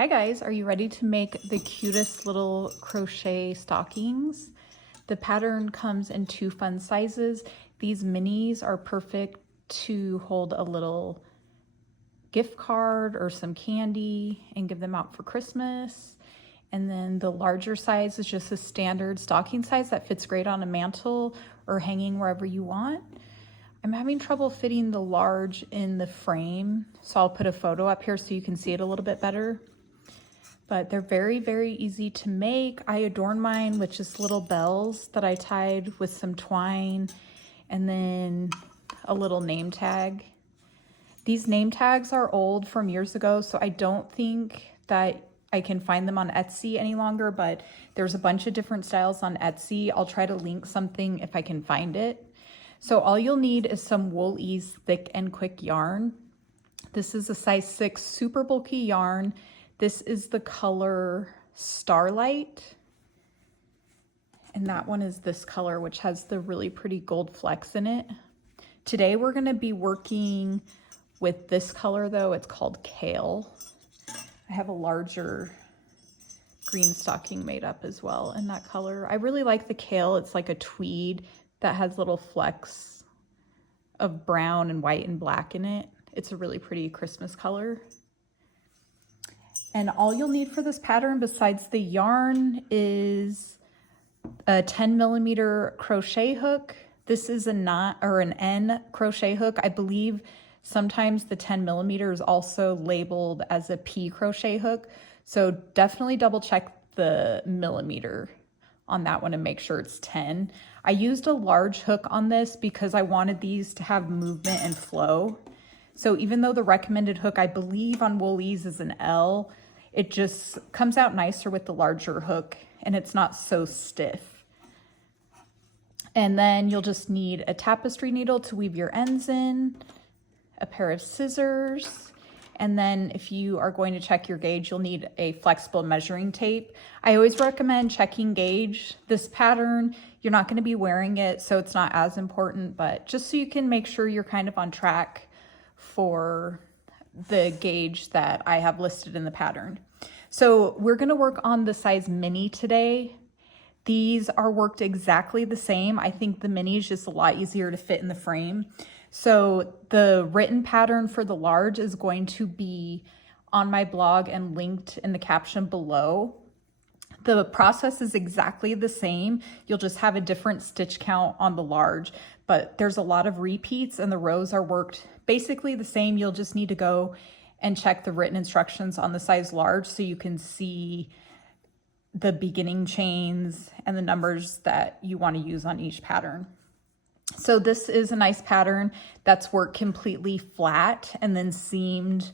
Hi guys, are you ready to make the cutest little crochet stockings? The pattern comes in two fun sizes. These minis are perfect to hold a little gift card or some candy and give them out for Christmas. And then the larger size is just a standard stocking size that fits great on a mantle or hanging wherever you want. I'm having trouble fitting the large in the frame, so I'll put a photo up here so you can see it a little bit better. But they're very, very easy to make. I adorn mine with just little bells that I tied with some twine and then a little name tag. These name tags are old from years ago, so I don't think that I can find them on Etsy any longer, but there's a bunch of different styles on Etsy. I'll try to link something if I can find it. So all you'll need is some Wool Ease thick and quick yarn. This is a size 6 super bulky yarn. This is the color Starlight. And that one is this color, which has the really pretty gold flecks in it. Today we're gonna be working with this color though. It's called Kale. I have a larger green stocking made up as well in that color. I really like the Kale. It's like a tweed that has little flecks of brown and white and black in it. It's a really pretty Christmas color. And all you'll need for this pattern besides the yarn is a 10mm crochet hook. This is an N crochet hook. I believe sometimes the 10mm is also labeled as a P crochet hook. So definitely double check the millimeter on that one and make sure it's 10. I used a large hook on this because I wanted these to have movement and flow. So even though the recommended hook, I believe on Wool Ease is an L, it just comes out nicer with the larger hook and it's not so stiff. And then you'll just need a tapestry needle to weave your ends in, a pair of scissors, and then if you are going to check your gauge, you'll need a flexible measuring tape. I always recommend checking gauge. This pattern, you're not going to be wearing it, so it's not as important, but just so you can make sure you're kind of on track for the gauge that I have listed in the pattern. So we're going to work on the size mini today. These are worked exactly the same. I think the mini is just a lot easier to fit in the frame. So the written pattern for the large is going to be on my blog and linked in the caption below. The process is exactly the same. You'll just have a different stitch count on the large, but there's a lot of repeats and the rows are worked basically the same. You'll just need to go and check the written instructions on the size large so you can see the beginning chains and the numbers that you want to use on each pattern. So this is a nice pattern that's worked completely flat and then seamed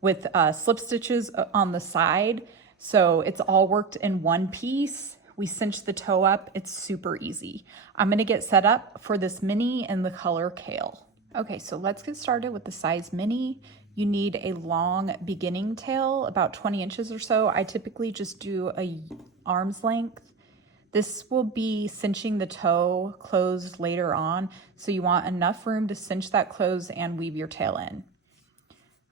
with slip stitches on the side. So it's all worked in one piece. We cinch the toe up. It's super easy. I'm going to get set up for this mini in the color Kale. Okay, so let's get started with the size mini. You need a long beginning tail, about 20 inches or so. I typically just do a arm's length. This will be cinching the toe closed later on, so you want enough room to cinch that close and weave your tail in.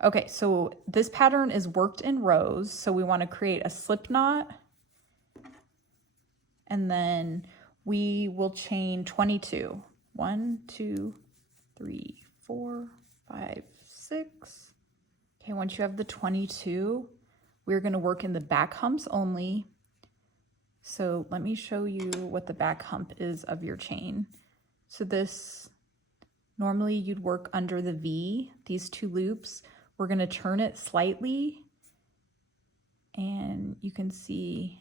Okay, so this pattern is worked in rows, so we want to create a slip knot, and then we will chain 22. 1, 2, 3, 4, 5, 6. Okay, once you have the 22, we're going to work in the back humps only. So let me show you what the back hump is of your chain. So this, normally you'd work under the V, these two loops. We're going to turn it slightly and you can see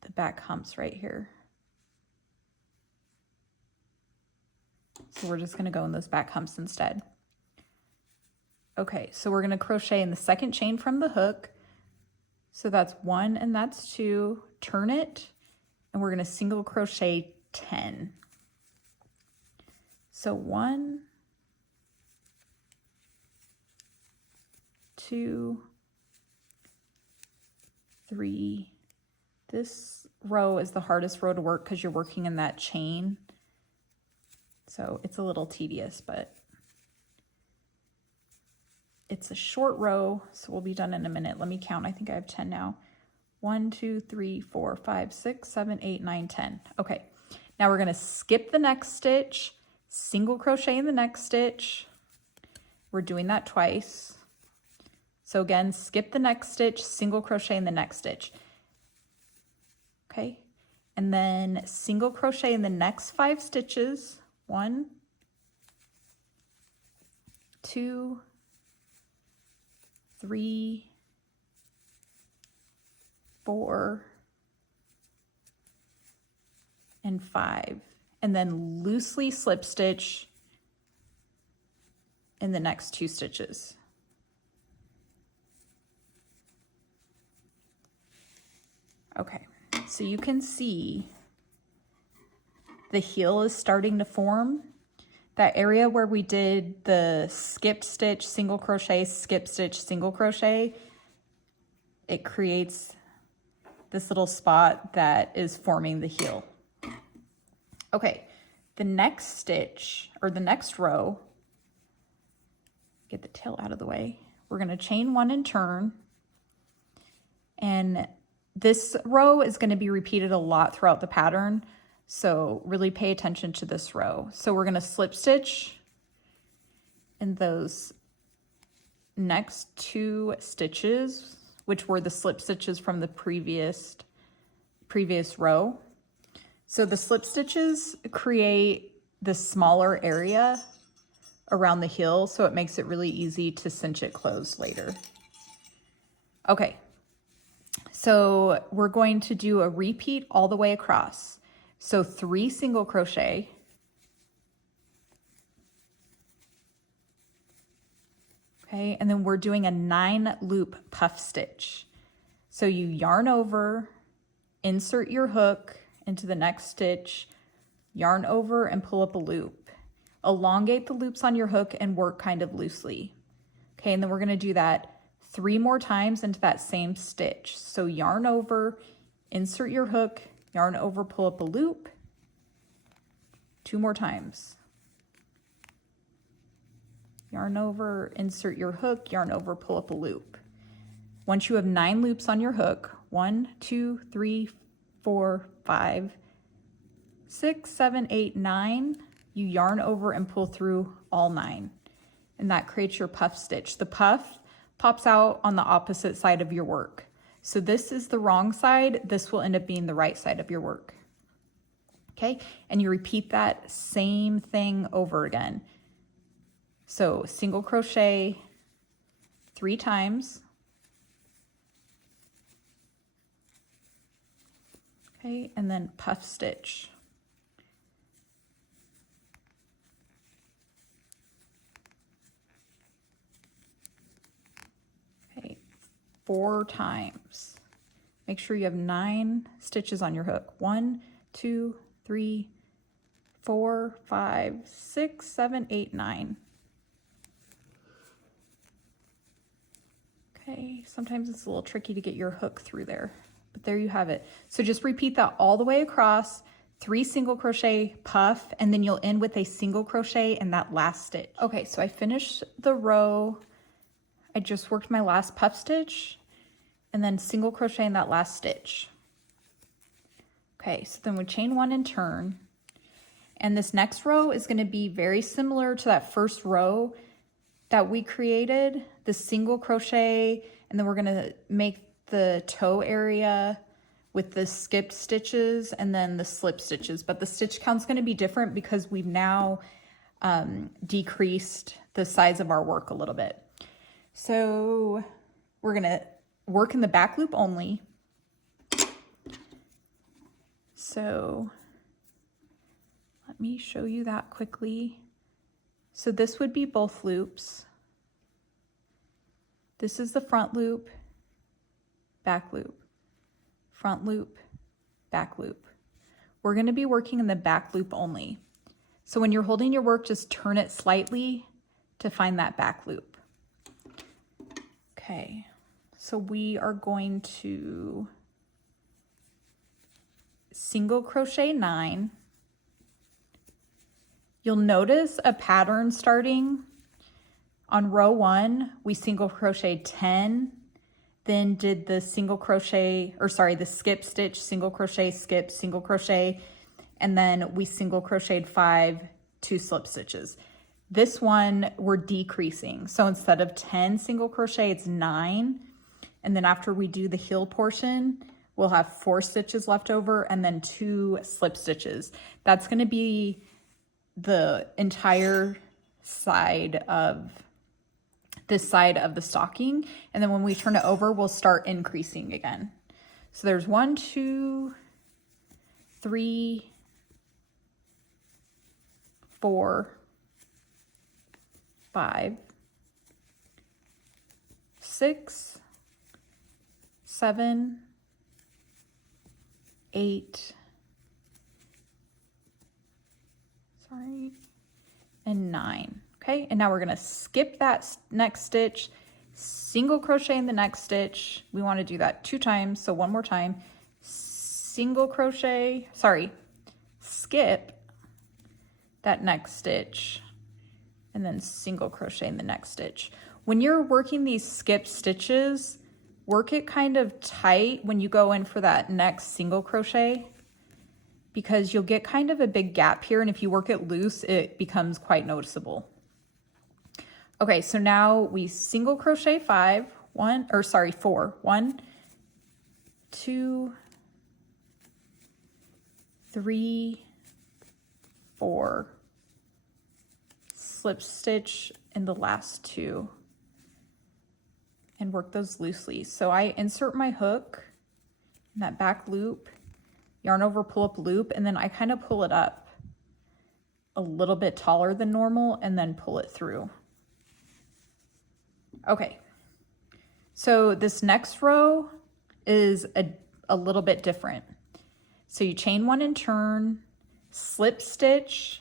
the back humps right here. So we're just going to go in those back humps instead. Okay, so we're going to crochet in the second chain from the hook. So that's 1 and that's 2, turn it, and we're going to single crochet 10. So 1, 2, 3. This row is the hardest row to work because you're working in that chain. So it's a little tedious, but it's a short row, so we'll be done in a minute. Let me count. I think I have 10 now. 1, 2, 3, 4, 5, 6, 7, 8, 9, 10. Okay, now we're gonna skip the next stitch, single crochet in the next stitch. We're doing that twice. So again, skip the next stitch, single crochet in the next stitch. Okay, and then single crochet in the next 5 stitches. 1, 2, 3, 4, and 5. And then loosely slip stitch in the next 2 stitches. Okay, so you can see the heel is starting to form. That area where we did the skip stitch, single crochet, skip stitch, single crochet, it creates this little spot that is forming the heel. Okay, the next stitch, or the next row, get the tail out of the way. We're gonna chain 1 and turn. And this row is gonna be repeated a lot throughout the pattern, so really pay attention to this row. So we're gonna slip stitch in those next 2 stitches, which were the slip stitches from the previous row. So the slip stitches create this smaller area around the heel, so it makes it really easy to cinch it closed later. Okay, so we're going to do a repeat all the way across. So 3 single crochet, okay, and then we're doing a 9 loop puff stitch. So you yarn over, insert your hook into the next stitch, yarn over and pull up a loop. Elongate the loops on your hook and work kind of loosely. Okay, and then we're gonna do that 3 more times into that same stitch. So yarn over, insert your hook, yarn over, pull up a loop, 2 more times. Yarn over, insert your hook, yarn over, pull up a loop. Once you have 9 loops on your hook, 1, 2, 3, 4, 5, 6, 7, 8, 9, you yarn over and pull through all 9. And that creates your puff stitch. The puff pops out on the opposite side of your work. So this is the wrong side. This will end up being the right side of your work. Okay, and you repeat that same thing over again. So single crochet 3 times. Okay, and then puff stitch. Okay, 4 times. Make sure you have 9 stitches on your hook. 1, 2, 3, 4, 5, 6, 7, 8, 9. Okay, sometimes it's a little tricky to get your hook through there, but there you have it. So just repeat that all the way across, 3 single crochet, puff, and then you'll end with a single crochet in that last stitch. Okay, so I finished the row. I just worked my last puff stitch and then single crochet in that last stitch. Okay, so then we chain 1 and turn. And this next row is going to be very similar to that first row that we created, the single crochet, and then we're going to make the toe area with the skipped stitches and then the slip stitches. But the stitch count's going to be different because we've now decreased the size of our work a little bit. So we're going to work in the back loop only. So let me show you that quickly. So this would be both loops. This is the front loop, back loop, front loop, back loop. We're going to be working in the back loop only. So when you're holding your work, just turn it slightly to find that back loop. Okay, so we are going to single crochet 9. You'll notice a pattern starting On row 1, we single crocheted 10, then did the single crochet, or sorry, the skip stitch, single crochet, skip, single crochet, and then we single crocheted 5, 2 slip stitches. This one we're decreasing. So instead of 10 single crochet, it's 9. And then after we do the heel portion, we'll have 4 stitches left over and then 2 slip stitches. That's going to be the entire side of this side of the stocking. And then when we turn it over, we'll start increasing again. So there's 1, 2, 3, 4, 5, 6, 7, 8, and 9. Okay, and now we're gonna skip that next stitch, single crochet in the next stitch. We want to do that 2 times, so one more time. Single crochet, skip that next stitch, and then single crochet in the next stitch. When you're working these skip stitches, work it kind of tight when you go in for that next single crochet, because you'll get kind of a big gap here, and if you work it loose, it becomes quite noticeable. Okay, so now we single crochet 4. 1, 2, 3, 4, slip stitch in the last 2, and work those loosely. So I insert my hook in that back loop, yarn over, pull up loop, and then I kind of pull it up a little bit taller than normal and then pull it through. Okay, so this next row is a little bit different. So you chain 1 and turn, slip stitch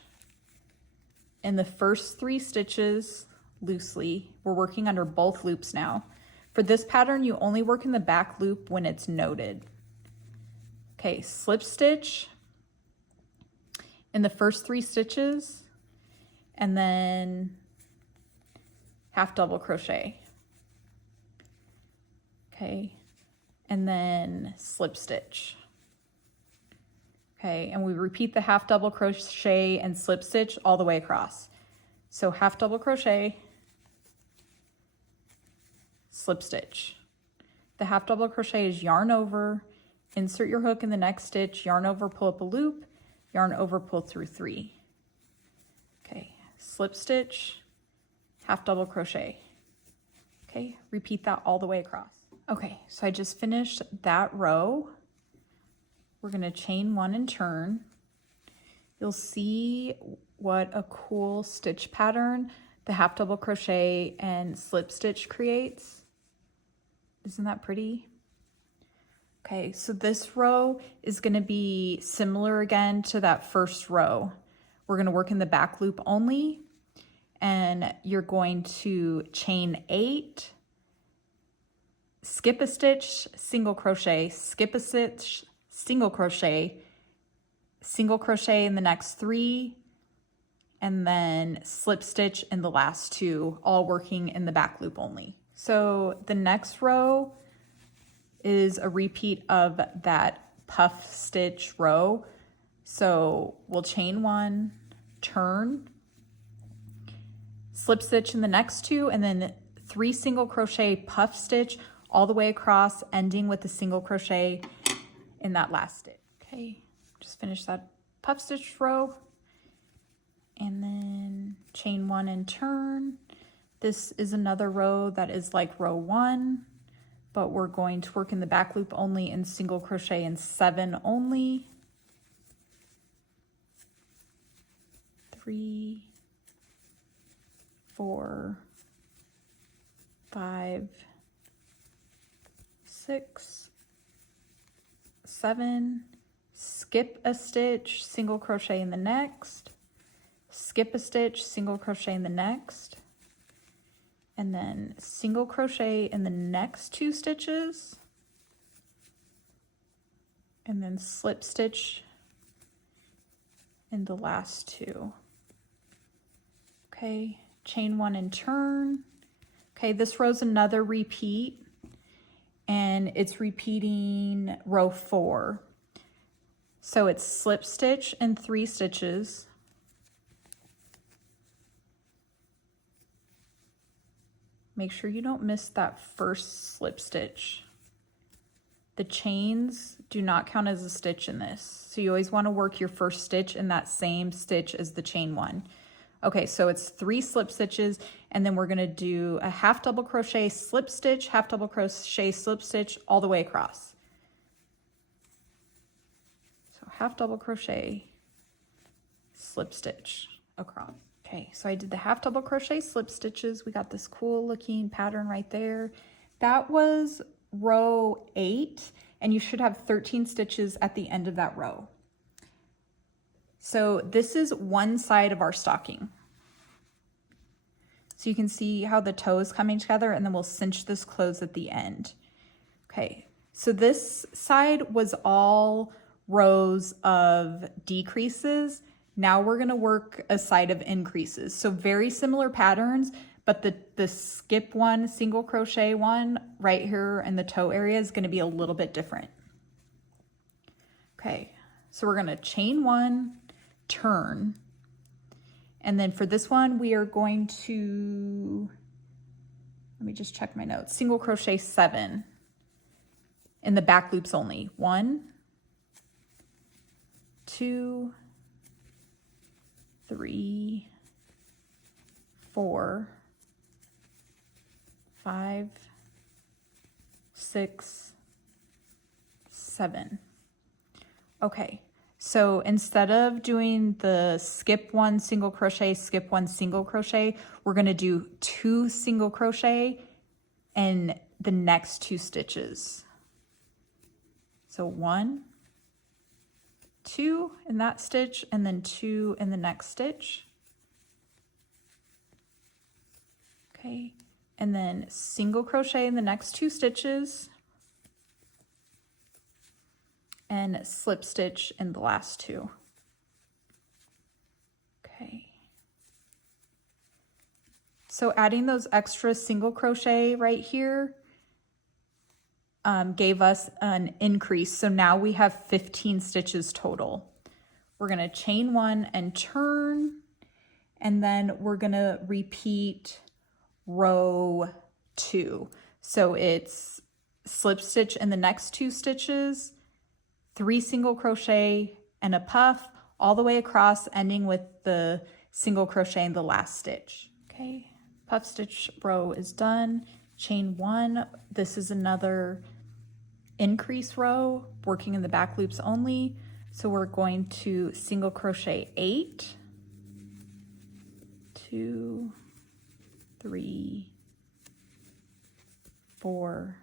in the first 3 stitches loosely. We're working under both loops now. For this pattern, you only work in the back loop when it's noted. Okay, slip stitch in the first 3 stitches, and then half double crochet. Okay, and then slip stitch. Okay, and we repeat the half double crochet and slip stitch all the way across. So half double crochet, slip stitch. The half double crochet is yarn over, insert your hook in the next stitch, yarn over, pull up a loop, yarn over, pull through 3. Okay, slip stitch, half double crochet. Okay, repeat that all the way across. Okay, so I just finished that row. We're gonna chain 1 and turn. You'll see what a cool stitch pattern the half double crochet and slip stitch creates. Isn't that pretty? Okay, so this row is gonna be similar again to that first row. We're gonna work in the back loop only, and you're going to chain 8, skip a stitch, single crochet, skip a stitch, single crochet in the next 3, and then slip stitch in the last 2, all working in the back loop only. So the next row is a repeat of that puff stitch row. So we'll chain 1, turn, slip stitch in the next 2, and then 3 single crochet puff stitch all the way across, ending with a single crochet in that last stitch. Okay, just finish that puff stitch row, and then chain 1 and turn. This is another row that is like row 1, but we're going to work in the back loop only and single crochet in 7 only. 3, 4, 5, 6, 7, skip a stitch, single crochet in the next, skip a stitch, single crochet in the next, and then single crochet in the next 2 stitches, and then slip stitch in the last 2. Okay, chain 1 and turn. Okay, this row's another repeat, and it's repeating row 4. So it's slip stitch and 3 stitches. Make sure you don't miss that first slip stitch. The chains do not count as a stitch in this. So you always want to work your first stitch in that same stitch as the chain 1. Okay, so it's 3 slip stitches, and then we're going to do a half double crochet, slip stitch, half double crochet, slip stitch all the way across. So half double crochet, slip stitch across. Okay, so I did the half double crochet slip stitches. We got this cool looking pattern right there. That was row 8, and you should have 13 stitches at the end of that row. So this is one side of our stocking. So you can see how the toe is coming together, and then we'll cinch this close at the end. Okay, so this side was all rows of decreases. Now we're gonna work a side of increases. So very similar patterns, but the skip one, single crochet one right here in the toe area is gonna be a little bit different. Okay, so we're gonna chain 1, turn, and then for this one we are going to, let me just check my notes, single crochet 7 in the back loops only. 1, 2, 3, 4, 5, 6, 7. Okay, so instead of doing the skip 1 single crochet, skip 1 single crochet, we're going to do 2 single crochet in the next 2 stitches. So 1, 2 in that stitch, and then 2 in the next stitch. Okay, and then single crochet in the next 2 stitches, and slip stitch in the last 2. Okay. So adding those extra single crochet right here gave us an increase. So now we have 15 stitches total. We're going to chain 1 and turn, and then we're going to repeat row 2. So it's slip stitch in the next 2 stitches, 3 single crochet and a puff all the way across, ending with the single crochet in the last stitch. Okay, puff stitch row is done. Chain 1, this is another increase row, working in the back loops only. So we're going to single crochet 8, 2, 3, 4,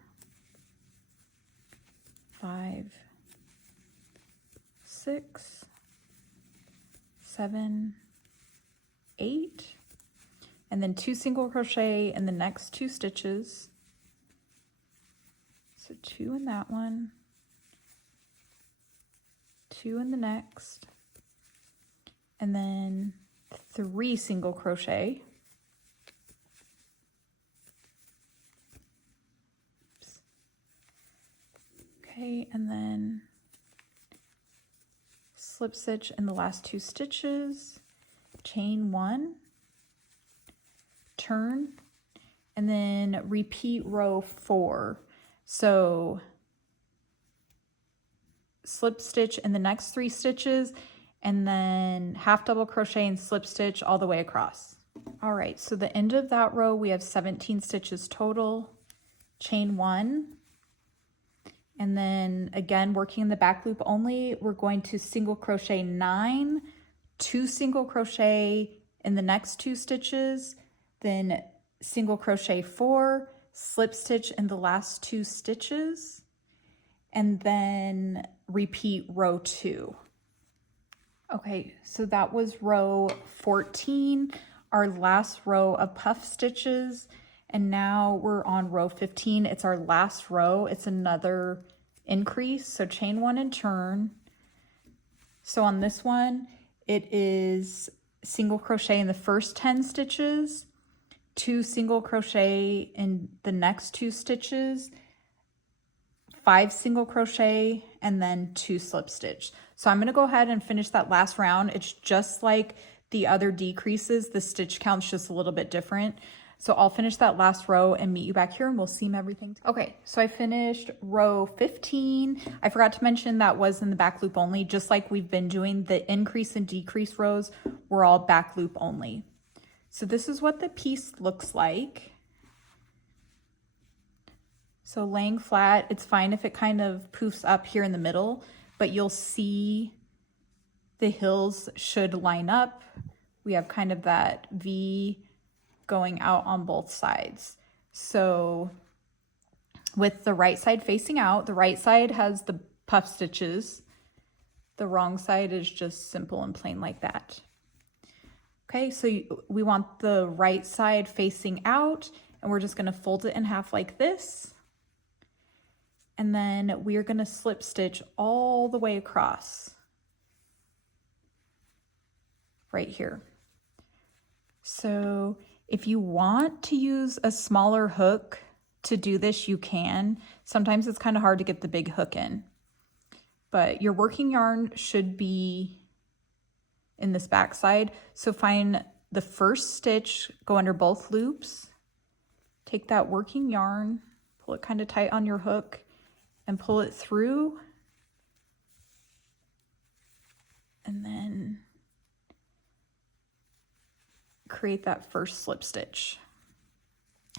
5, 6, 7, 8, and then 2 single crochet in the next 2 stitches. So 2 in that one, 2 in the next, and then 3 single crochet. Oops. Okay, and then slip stitch in the last 2 stitches, chain 1, turn, and then repeat row 4. So slip stitch in the next 3 stitches, and then half double crochet and slip stitch all the way across. All right, so the end of that row, we have 17 stitches total. Chain 1, and then again, working in the back loop only, we're going to single crochet 9, 2 single crochet in the next 2 stitches, then single crochet 4, slip stitch in the last 2 stitches, and then repeat row 2. Okay, so that was row 14, our last row of puff stitches, and now we're on row 15. It's our last row. It's another increase, so chain 1 and turn. So on this one, it is single crochet in the first 10 stitches, 2 single crochet in the next 2 stitches, 5 single crochet, and then 2 slip stitch. So I'm going to go ahead and finish that last round. It's just like the other decreases. The stitch count's just a little bit different. So I'll finish that last row and meet you back here and we'll seam everything. Okay, so I finished row 15. I forgot to mention that was in the back loop only, just like we've been doing. The increase and decrease rows were all back loop only. So this is what the piece looks like. So laying flat, it's fine if it kind of poofs up here in the middle, but you'll see the hills should line up. We have kind of that V going out on both sides. So with the right side facing out, the right side has the puff stitches. The wrong side is just simple and plain like that. Okay, so we want the right side facing out, and we're just gonna fold it in half like this. And then we are gonna slip stitch all the way across right here. So if you want to use a smaller hook to do this, you can. Sometimes it's kind of hard to get the big hook in, but your working yarn should be in this back side. So find the first stitch, go under both loops, take that working yarn, pull it kind of tight on your hook and pull it through. And then create that first slip stitch.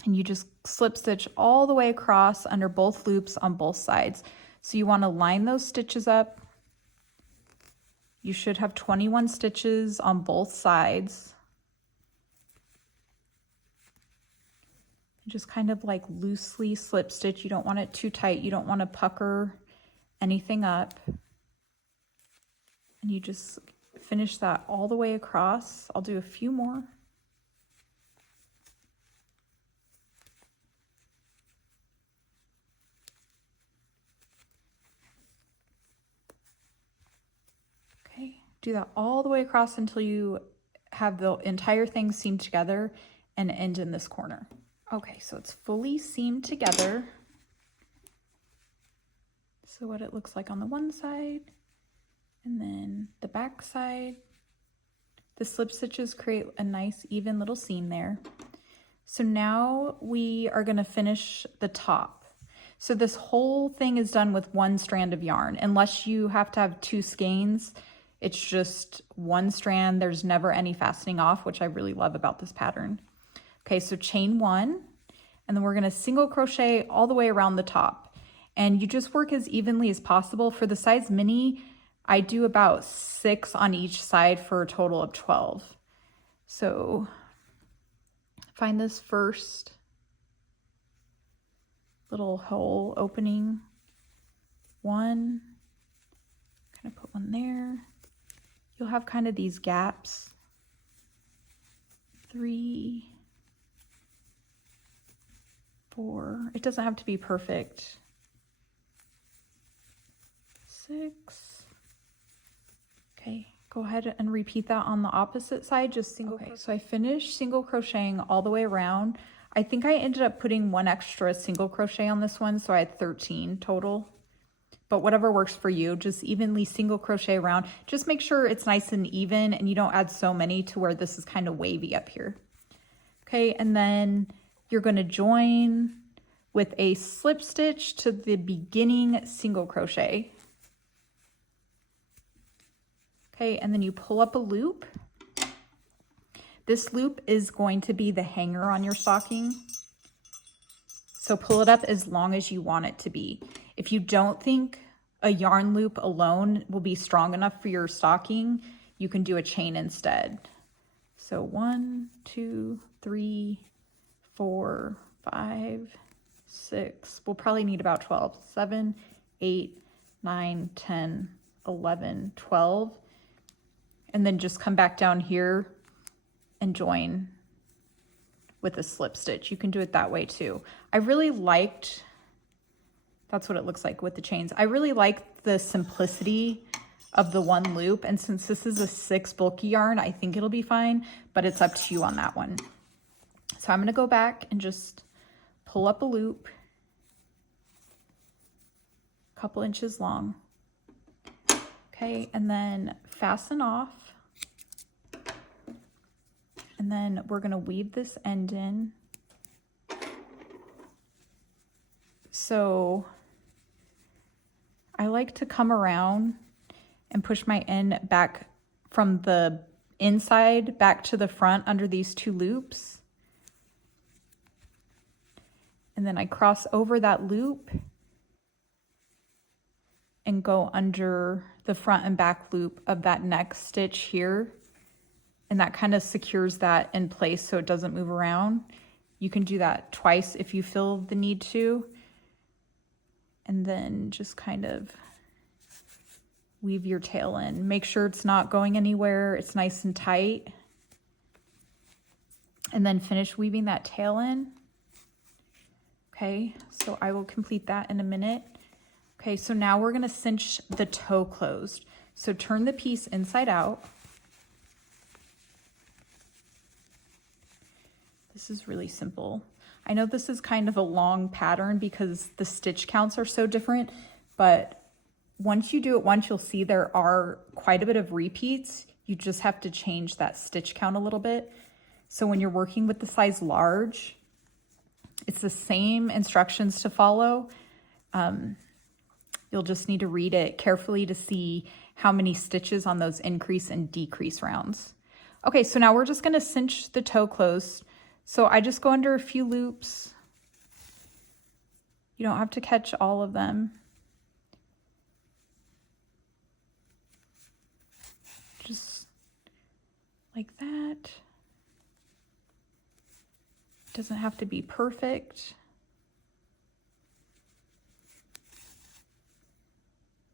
And you just slip stitch all the way across under both loops on both sides. So you want to line those stitches up. You should have 21 stitches on both sides. Just kind of like loosely slip stitch. You don't want it too tight. You don't want to pucker anything up. And you just finish that all the way across. I'll do a few more. Do that all the way across until you have the entire thing seamed together and end in this corner. Okay, so it's fully seamed together. So what it looks like on the one side, and then the back side. The slip stitches create a nice even little seam there. So now we are gonna finish the top. So this whole thing is done with one strand of yarn, unless you have to have 2 skeins. It's just one strand. There's never any fastening off, which I really love about this pattern. Okay, so chain 1, and then we're gonna single crochet all the way around the top. And you just work as evenly as possible. For the size mini, I do about 6 on each side for a total of 12. So find this first little hole opening. 1, kind of put one there. You'll have kind of these gaps. 3, 4, it doesn't have to be perfect. 6. Okay, go ahead and repeat that on the opposite side, just single. Okay, so I finished single crocheting all the way around. I think I ended up putting 1 extra single crochet on this one, so I had 13 total. But whatever works for you, just evenly single crochet around. Just make sure it's nice and even and you don't add so many to where this is kind of wavy up here. Okay, and then you're gonna join with a slip stitch to the beginning single crochet. Okay, and then you pull up a loop. This loop is going to be the hanger on your stocking. So pull it up as long as you want it to be. If you don't think a yarn loop alone will be strong enough for your stocking, you can do a chain instead. So 1, 2, 3, 4, 5, 6. We'll probably need about 12. 7, 8, 9, 10, 11, 12. And then just come back down here and join with a slip stitch. You can do it that way too. I really liked, that's what it looks like with the chains. I really like the simplicity of the one loop. And since this is a 6 bulky yarn, I think it'll be fine, but it's up to you on that one. So I'm gonna go back and just pull up a loop, a couple inches long. Okay, and then fasten off. And then we're gonna weave this end in. So I like to come around and push my end back from the inside back to the front under these 2 loops. And then I cross over that loop and go under the front and back loop of that next stitch here. And that kind of secures that in place so it doesn't move around. You can do that twice if you feel the need to. And then just kind of weave your tail in. Make sure it's not going anywhere. It's nice and tight. And then finish weaving that tail in. Okay, so I will complete that in a minute. Okay, so now we're gonna cinch the toe closed. So turn the piece inside out. This is really simple. I know this is kind of a long pattern because the stitch counts are so different, but once you do it once, you'll see there are quite a bit of repeats. You just have to change that stitch count a little bit. So when you're working with the size large, it's the same instructions to follow. You'll just need to read it carefully to see how many stitches on those increase and decrease rounds. Okay, so now we're just gonna cinch the toe closed. So I just go under a few loops. You don't have to catch all of them. Just like that. Doesn't have to be perfect.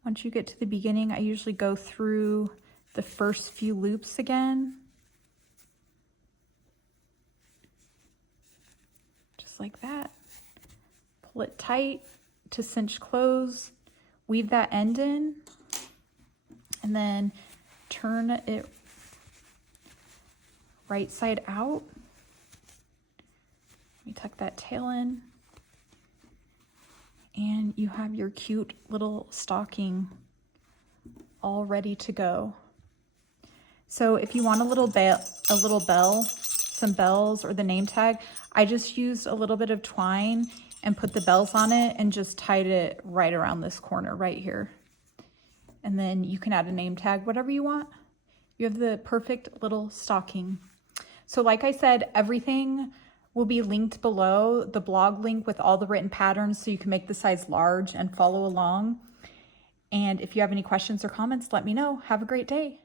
Once you get to the beginning, I usually go through the first few loops again. Just like that. Pull it tight to cinch close, weave that end in, and then turn it right side out. Let me tuck that tail in. And you have your cute little stocking all ready to go. So if you want a little bell, some bells or the name tag, I just used a little bit of twine and put the bells on it and just tied it right around this corner right here. And then you can add a name tag, whatever you want. You have the perfect little stocking. So like I said, everything will be linked below, the blog link with all the written patterns so you can make the size large and follow along. And if you have any questions or comments, let me know. Have a great day.